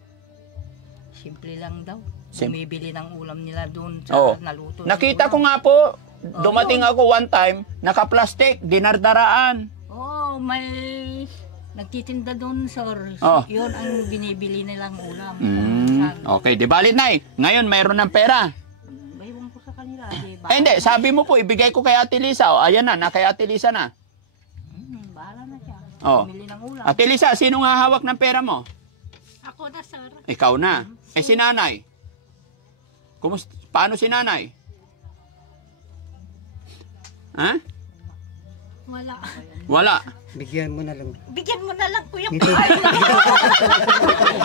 Simple lang daw. Sim- Bumibili ng ulam nila doon sa Oh. naluto. ng Nakita ko ulam. nga po, dumating ako one time, naka-plastic, dinardaraan. Oh, may nagtitinda doon, sir. Oh. Yun ang binibili nilang ulam. Okay, di balit na ngayon mayroon ng pera. Baywan ko sa kanila. Di ba? Hindi, sabi mo po, ibigay ko kay Ate Lisa. O, ayan na, kay Ate Lisa na. Bahala na siya. Oh. Bumili ng ulam. Ate Lisa, sinong hahawak ng pera mo? Ako na, sir. Ikaw na. Eh si nanay? Paano si nanay? Ha? Wala. Wala. Bigyan mo na lang. Bigyan mo na lang, kuya. Dito,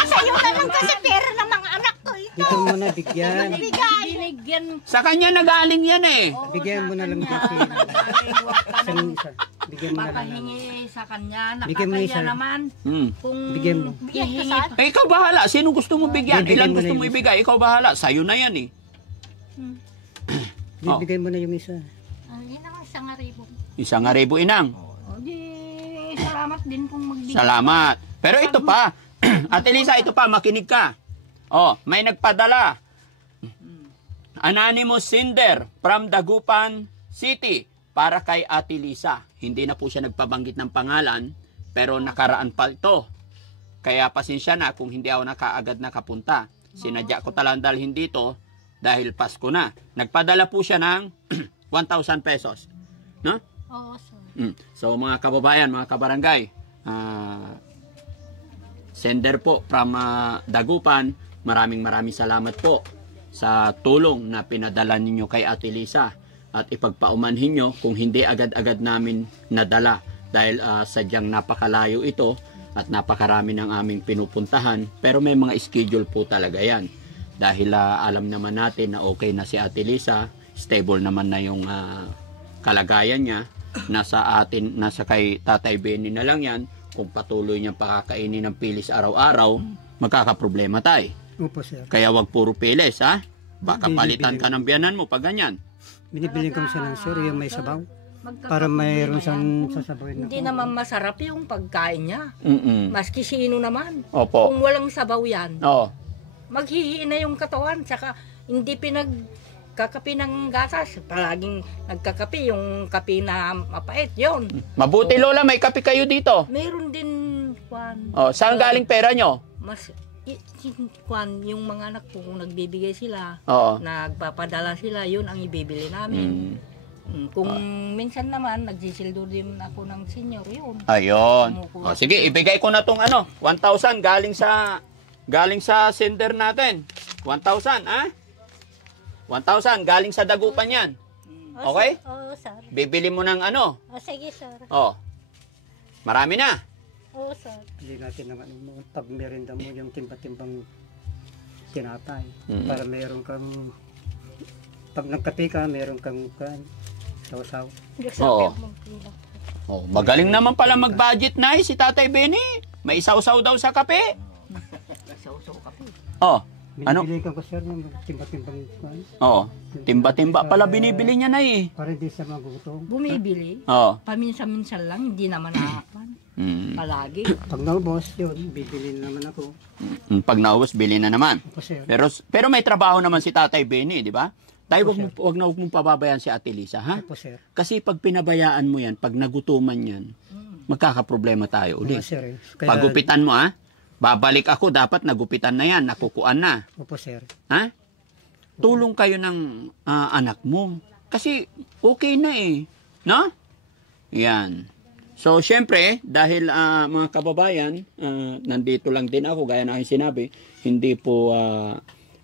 Sa'yo na lang kasi pera ng mga anak ko ito. dito mo na bigyan. Bigay. Binigyan Sa kanya nagaling yan eh. Bigyan mo na lang kasi. Isang isa. Bigyan mo na lang. papahingi sa kanya. Bigyan mo Nakakaya isa. naman. Kung Bigyan mo. Bigyan ko hihingi saan? Eh, ikaw bahala. Sino gusto mo bigyan? Bibigyan Ilan mo na gusto yung mo isa. ibigay? Ikaw bahala. Sa'yo na yan eh. Oh. Bibigay mo na yung isa. Yun ang isang aribo. Isang aribo inang. O di, salamat din kung magbigay. Salamat. Pero ito pa. Ate Lisa, ito pa. Makinig ka. Oh, may nagpadala. Anonymous sender from Dagupan City para kay Ate Lisa. Hindi na po siya nagpabanggit ng pangalan, pero nakaraan pa ito. Kaya pasensya na kung hindi ako nakaagad nakapunta. Sinadya ko talang dalhin dito dahil Pasko na. Nagpadala po siya ng 1,000 pesos. No? Oo, sir. So mga kababayan, mga kabarangay, sender po from Dagupan, maraming salamat po sa tulong na pinadala ninyo kay Ate Lisa. At ipagpaumanhin nyo kung hindi agad-agad namin nadala dahil sadyang napakalayo ito at napakarami ng aming pinupuntahan. Pero may mga schedule po talaga yan. Dahil alam naman natin na okay na si Ate Lisa, stable naman na yung kalagayan niya. Nasa kay Tatay Benny na lang yan. Kung patuloy niyang pakakainin ng pilis araw-araw, magkakaproblema tayo. Opo, sir. Kaya wag puro pilis, ha? Baka palitan ka ng biyanan mo pag ganyan. Binibili ko siya ng sir, yung may sabaw. Para mayroon siyang sasabawin na. Hindi naman masarap yung pagkain niya. Maski sino naman. Opo. Kung walang sabaw yan, Oo. maghihiin na yung katawan. Tsaka hindi pinagkakapi ng gatas. Palaging nagkakapi yung kapi na mapait. Yun. Mabuti Lola, may kape kayo dito. Meron din, Juan. Oh, saan galing pera nyo? Mas, Juan, yung mga anak ko, kung nagbibigay sila, Oo. nagpapadala sila, yun ang ibibili namin. Kung minsan naman, nagsisildo din ako ng senior, yun. Ayun. O, sige, ibigay ko na tong 1,000 galing sa sender natin. 1,000, ha? 1,000 galing sa Dagupan yan. Okay? Oo, sir. Bibili mo ng Sige, sir. Oh. Marami na. Oo, sir. Hindi natin naman, pag merinda mo yung timba-timbang tinapay. Para mayroon kang, pag nagkape ka, mayroon kang saw-saw. Oo. Oh, magaling naman pala mag-budget na si Tatay Benny. May isaw-saw daw sa kape. Sausaw kape. Oh. Ano? Binibili ko sir yung timba-timbang Oo. Timba-timba pala binibili niya na eh. para hindi siya magutom. Bumibili. Oo. Paminsan-minsan lang, hindi naman nakapan. Palagi. Pag naubos yun, bibili naman ako. Pag naubos, bili na naman. Opo, sir. Pero may trabaho naman si Tatay Benny, di ba? Tayo, wag mong pababayaan si Ate Lisa, ha? Opo, sir. Kasi pag pinabayaan mo yan, pag nagutuman yan, magkakaproblema tayo Opo, uli. sir. Pagupitan mo, ha? Babalik ako, dapat nagupitan na yan, nakukuan na. Opo, sir. Ha? Tulong kayo ng anak mo. Kasi okay na eh. No? Yan. So, syempre, dahil mga kababayan, nandito lang din ako, gaya na aking sinabi, hindi po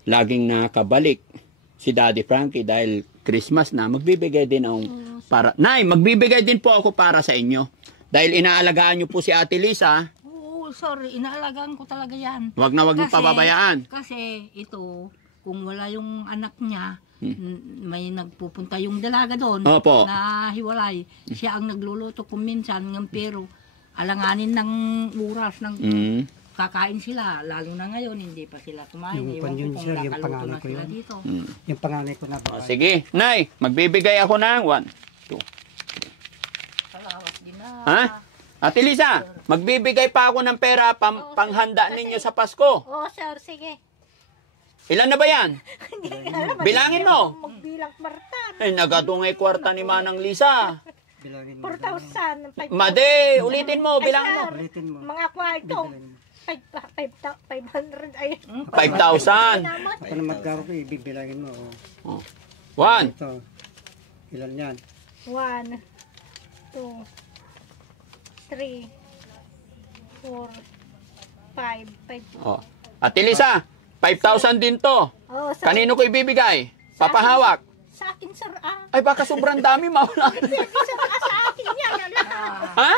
laging nakabalik si Daddy Frankie dahil Christmas na, magbibigay din ako para... Nay, magbibigay din po ako para sa inyo. Dahil inaalagaan nyo po si Ate Lisa. Oo, sorry, inaalagaan ko talaga yan. Wag na wag mo pababayaan. Kasi ito, kung wala yung anak niya, may nagpupunta yung dalaga doon Opo. na hiwalay. Siya ang nagluluto kung minsan ng pero alanganin ng oras ng kakain sila. Lalo na ngayon, hindi pa sila kumain. Yung Ewan ko yun, kung sir, yung nakaluto pangalan na ko sila yun. dito. Yung panganay ko na babae. Sige, Nay, magbibigay ako ng 1, 2. Salamat din na. Ha? Ate Lisa, magbibigay pa ako ng pera panghanda ninyo sa Pasko. Oo, sir. Sige. Ilan na ba yan? Bilangin mo. Magbilang Marta. Ay, nagatungay kwarta ni Manang Lisa. Bilangin mo. 4,000. Made, ulitin mo, bilangin mo. Ulitin mo. Mga kwarto. 500 ay. 5,000. Ako na magkaro ko, ibibilangin mo. Oh. 1, Ito. Ilan yan? 1, 2, 3, 4, 5. oh. Ate Lisa, 5,000 din to. Oo, sir. Kanino ko ibibigay? Papahawak. Sa akin, sir. Ay, baka sobrang dami, mawala. Sir, sa akin yan. Ha?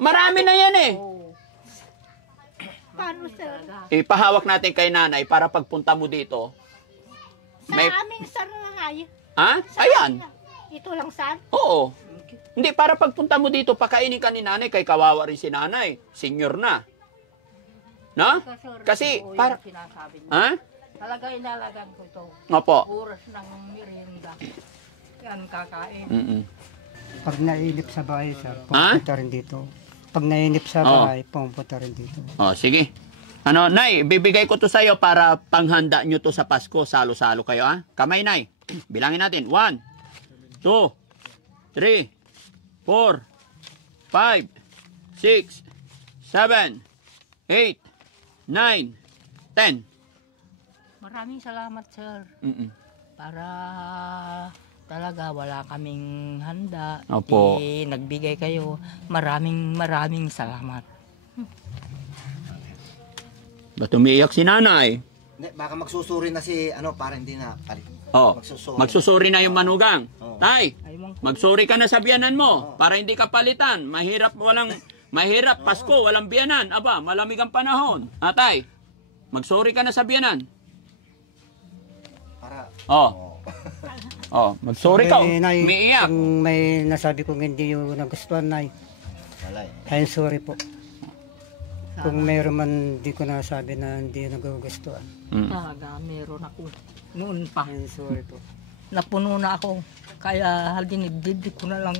Marami na yan eh. Paano, sir? Ipahawak natin kay nanay para pagpunta mo dito. Sa May- amin, sir. Ha? Ayan. Ito lang, sir. Oo. Hindi, para pagpunta mo dito, pakainin ka ni nanay, kay kawawa rin si nanay. Senior na. No? Kasi, para... Sinasabi niya. Ha? Talaga inalagaan ko ito. Opo. Oras ng merienda. Yan, kakain. Pag nainip sa bahay, sir, pumunta rin dito. Pag nainip sa bahay, pumunta rin dito. Oh, sige. Ano, Nay, bibigay ko to sa'yo para panghanda nyo to sa Pasko. Salo-salo kayo, ha? Kamay, Nay. Bilangin natin. 1, 2, 3, 4, 5, 6, 7, 8, 9, 10. Maraming salamat, sir. Mm-mm. Para talaga wala kaming handa. Opo. Nagbigay kayo. Maraming salamat. Ba't umiiyak si nanay? Hindi, baka magsusuri na si, para hindi na palit. Oh, magsusuri na yung manugang. Oo. Tay, Ayun ko. magsuri ka na sa biyanan mo para hindi ka palitan. Mahirap Pasko, walang biyanan. Aba, malamig ang panahon. Tay, magsuri ka na sa biyanan. Para, Magsuri ka. Nay, Umiiyak. kung may nasabi kong hindi yung nagustuhan, Nay, wala I'm sorry po. Kung mayroon man di ko nasabi na hindi nagugustuhan. Talaga, meron ako. Noon pa. I'm sorry po. Napuno na ako. Kaya dinidibdig ko na lang.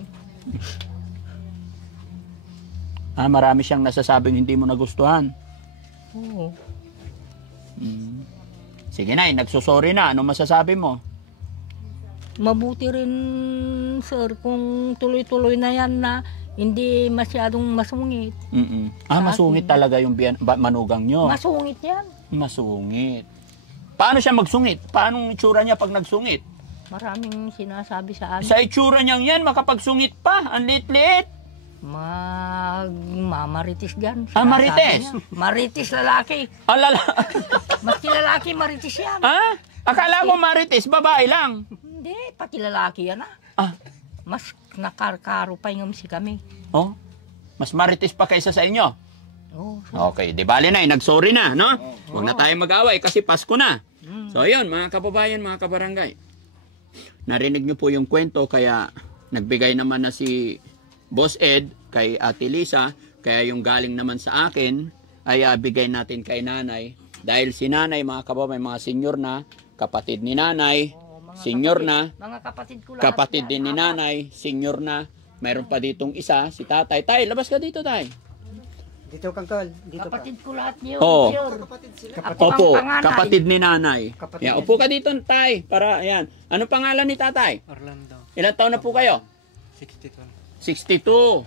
Marami siyang nasasabing hindi mo nagustuhan. Oo. Sige na, nagsusorry na. Ano masasabi mo? Mabuti rin, sir, kung tuloy-tuloy na yan na hindi masyadong masungit. Masungit talaga yung manugang nyo. Masungit yan. Masungit. Paano siya magsungit? Paano itsura niya pag nagsungit? Maraming sinasabi sa amin. Sa itsura niyang yan, makapagsungit pa. Ang liit-liit. Mamaritis dyan. Marites? Maritis lalaki. Alala. Maski lalaki, maritis yan. Akala ko marites, babae lang. Hindi, pati lalaki yan Mas nakarkaro pa yung si kami. Oh, mas marites pa kaysa sa inyo. Oh, Okay, di bali na, nagsorry na, no? Huwag na tayo mag-away kasi Pasko na. So, ayun, mga kababayan, mga kabarangay. Narinig niyo po yung kwento, kaya nagbigay naman na si Boss Ed kay Ate Lisa, kaya yung galing naman sa akin ay bigay natin kay nanay. Dahil si nanay, mga kababayan, mga senior na, kapatid ni nanay, senior na, mga kapatid ko lahat. kapatid din ni nanay, senior na. Mayroon pa ditong isa, si tatay. Tay, labas ka dito, tay. Dito Kangkol, dito ka. Kapatid ko lahat niyo. Oo. kapatid sila. Opo, ang panganay. kapatid ni nanay. Kapatid Yan, yan. upo ka dito, tay. Para, ayan. Ano pangalan ni tatay? Orlando, Ilang taon na po kayo? 62. 62.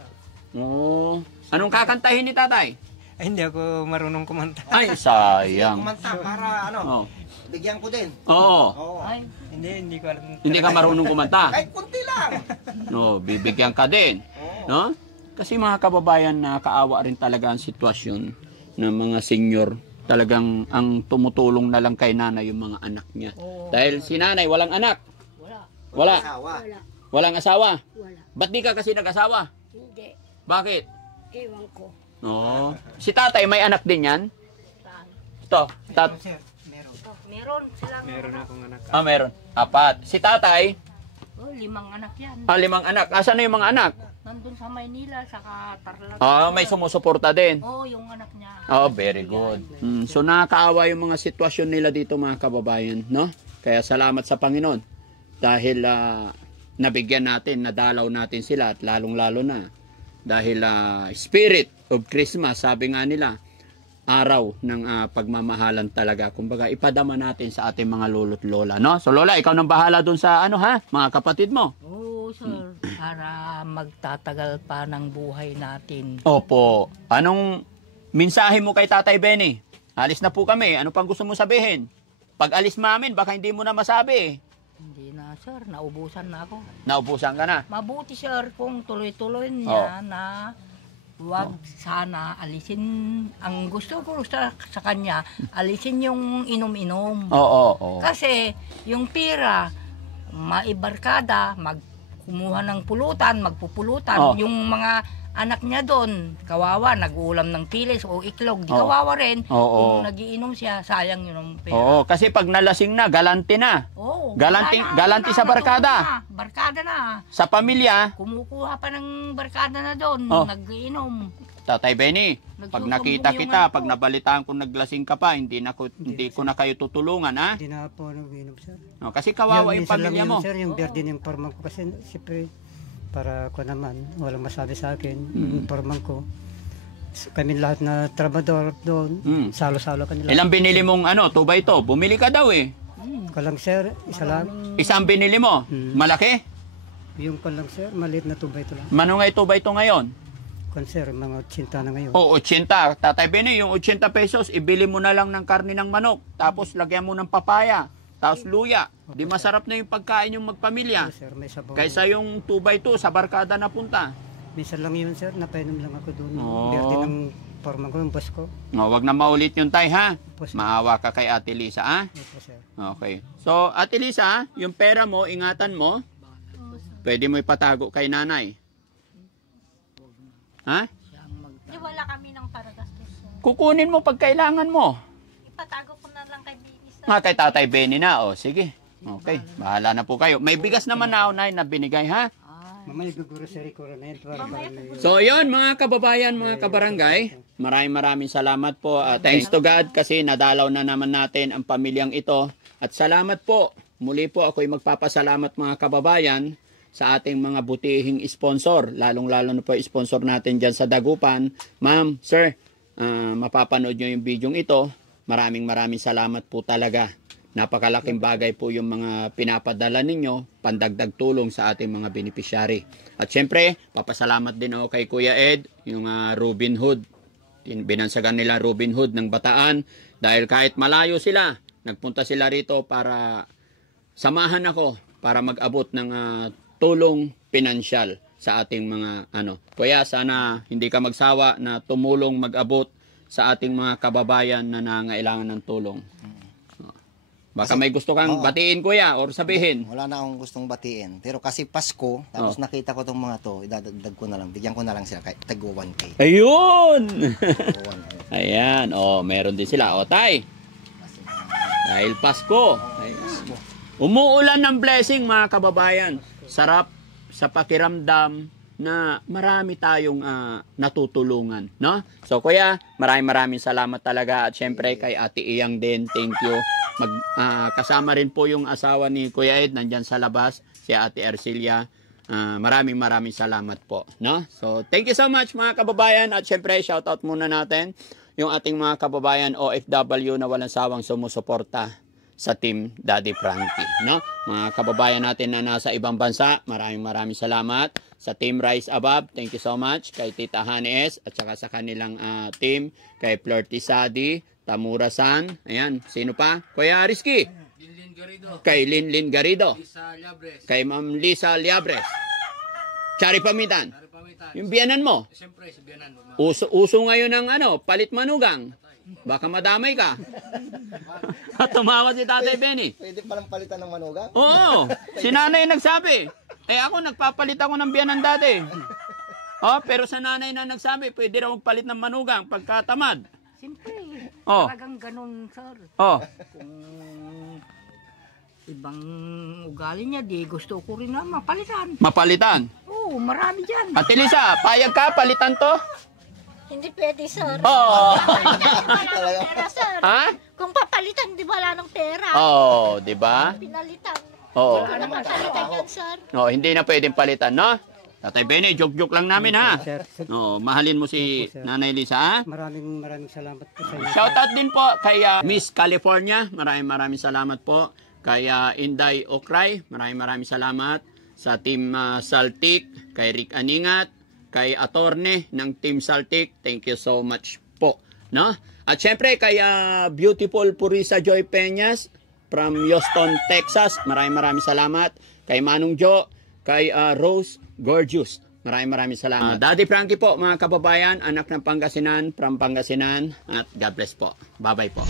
Oo. Anong kakantahin ni tatay? Ay, hindi ako marunong kumanta. Ay, sayang. Kumanta para, Oo. bigyan ko din. Oo. Oo. Ay, Hindi ko alam. Hindi ka marunong kumanta. Kahit kunti lang. No, bibigyan ka din. No? Kasi mga kababayan, nakakaawa rin talaga ang sitwasyon ng mga senior. Talagang ang tumutulong na lang kay nanay yung mga anak niya. Dahil si nanay walang anak. Wala. Asawa. Walang asawa. Wala. Ba't di ka kasi nag-asawa? Hindi. Bakit? Ewan ko. No. Si tatay may anak din yan? Ito. meron silang akong anak. Meron. 4. Si tatay, 5 anak yan. 5 anak. Asan na yung mga anak? Nandun sa Maynila, sa Tarlac. May sumusuporta din. Yung anak niya. Very good. So nakakaawa yung mga sitwasyon nila dito, mga kababayan, no? Kaya salamat sa Panginoon dahil nabigyan natin, nadalaw natin sila at lalong-lalo na dahil Spirit of Christmas, sabi nga nila, araw ng pagmamahalan talaga. Kumbaga, ipadama natin sa ating mga lolo't lola, no? So lola, ikaw nang bahala dun sa mga kapatid mo. Oo, sir. Para magtatagal pa ng buhay natin. Opo. Anong mensahe mo kay Tatay Benny? Alis na po kami. Ano pang gusto mo sabihin? Pag alis namin, baka hindi mo na masabi. Hindi na, sir. Naubusan na ako. Naubusan ka na. Mabuti, sir, kung tuloy-tuloy niya na huwag sana alisin. Ang gusto ko sa kanya, alisin yung inom-inom. Oo. Kasi yung pira, maibarkada, kumuha ng pulutan, magpupulutan. Yung mga anak niya doon, kawawa, nag-uulam ng pilis o iklog, di kawawa rin. Kung nagiinom siya, sayang yun ang pera. Oo, kasi pag nalasing na, galante na. Oo, Galanti sa barkada. Barkada na. Sa pamilya, Kumukuha pa ng barkada na doon, nag-iinom. Tatay Benny, pag nakita kita, pag nabalitaan ko naglasing ka pa, hindi ko na kayo tutulungan, ha? Hindi na po nag-inom, sir. No, kasi kawawa yung minsan lang pamilya yun, mo. Sir, yung birthday ng parmang ko kasi siyempre para ko naman, walang masabi sa akin, yung parmang ko. Kami lahat na trabador doon, salo-salo kanila. Ilang binili mong 2x2? Bumili ka daw eh. Kalang sir, isa lang. Isang binili mo? Malaki? Yung kalang sir, maliit na tubay ito lang. Mano nga 2x2 ngayon? kung sir, mga 80 na ngayon. O, 80. Tatay Benny, yung 80 pesos, ibili mo na lang ng karne ng manok. Tapos lagyan mo ng papaya. Tapos luya. Di masarap na yung pagkain yung magpamilya. Sir, may sabaw. Kaysa yung 2x2 sa barkada na punta. Minsan lang yun sir, napainom lang ako doon. Oo. Berde ng forma ko, yung boss ko. O, wag na maulit yung tay, ha? Opo, sir. Maawa ka kay Ate Lisa, ha? Opo, sir. Okay. So, Ate Lisa, yung pera mo, ingatan mo. Pwede mo ipatago kay nanay. Ha? Di wala kami ng paragastos. Kukunin mo pag kailangan mo. Ipatago ko na lang kay Bibi sa... Kay Tatay Benny na. O, sige. Okay. Bahala na po kayo. May bigas naman na nay na binigay, ha? Mamaya gugurosary ko rin na yun. Para may... So, yun, mga kababayan, mga kabarangay. Maraming salamat po. Thanks to God kasi nadalaw na naman natin ang pamilyang ito. At salamat po. Muli po ako'y magpapasalamat mga kababayan sa ating mga butihing sponsor. Lalong-lalo na po yung sponsor natin dyan sa Dagupan. Ma'am, sir, mapapanood nyo yung video ito. Maraming salamat po talaga. Napakalaking bagay po yung mga pinapadala ninyo, pandagdag tulong sa ating mga beneficiary. At syempre, papasalamat din ako kay Kuya Ed, yung Robin Hood. Binansagan nila Robin Hood ng Bataan dahil kahit malayo sila, nagpunta sila rito para samahan ako para mag-abot ng tulong pinansyal sa ating mga Kuya, sana hindi ka magsawa na tumulong mag-abot sa ating mga kababayan na nangailangan ng tulong. Baka may gusto kang batiin, Kuya, or sabihin. Wala na akong gustong batiin. Pero kasi Pasko, tapos nakita ko itong mga to, idadagdag ko na lang. Bigyan ko na lang sila kahit tag 1K. Ayun! Ayan, meron din sila. Tay, dahil Pasko. Umuulan ng blessing, mga kababayan. Sarap sa pakiramdam na marami tayong natutulungan, no? So, Kuya, maraming salamat talaga. At syempre, kay Ate Iyang din, thank you. Kasama rin po yung asawa ni Kuya Ed, nandyan sa labas, si Ate Ercilia. Maraming salamat po, no? So, thank you so much mga kababayan. At syempre, shoutout muna natin yung ating mga kababayan OFW na walang sawang sumusuporta sa Team Daddy Frankie, no? Mga kababayan natin na nasa ibang bansa, maraming salamat. Sa Team Rise Above, thank you so much. Kay Tita Hanes at saka sa kanilang team, kay Flirty Sadi, Tamura San, ayan, sino pa? Kuya Rizky. Linlin Garrido. Kay Linlin Garrido. Lisa Liabres. Kay Ma'am Lisa Liabres. Chari Pamitan. Dari Pamitan. Yung biyanan mo. Siyempre, sa biyanan. Uso ngayon ng palit manugang. Baka madamay ka. Tumawa si Tatay Benny. Pwede palang palitan ng manugang? Oo. Si nanay nagsabi. Ako, nagpapalit ako ng biyanan dati. Pero sa nanay na nagsabi, pwede raw magpalit ng manugang pagkatamad. Siyempre, Oh. talagang ganun, sir. Kung ibang ugali niya, di gusto ko rin na mapalitan. Mapalitan. Oo, marami dyan. Ate Lisa, payag ka, palitan to? Hindi pwede, sir. Oo. Wala ng pera, sir. Ha? Kung papalitan, di wala ng pera. Oo, di ba? Pinalitan. Oo. Wala naman palitan yan, sir. Hindi na pwedeng palitan, no? Tatay Benny, joke lang namin, ha? Sir, Mahalin mo si Nanay Lisa, ha? maraming salamat po sa inyo. Shoutout din po kay Miss California. Maraming salamat po. Kay Inday Okray. Maraming salamat. Sa Team Saltik. Kay Rick Aningat. Kay Atorne ng Team Saltik. Thank you so much po. No? At syempre kay Beautiful Purisa Joy Peñas from Houston, Texas. Maraming salamat. Kay Manong Jo. Kay Rose Gorgeous. Maraming salamat. Daddy Frankie po, mga kababayan, anak ng Pangasinan, from Pangasinan. At God bless po. Bye-bye po.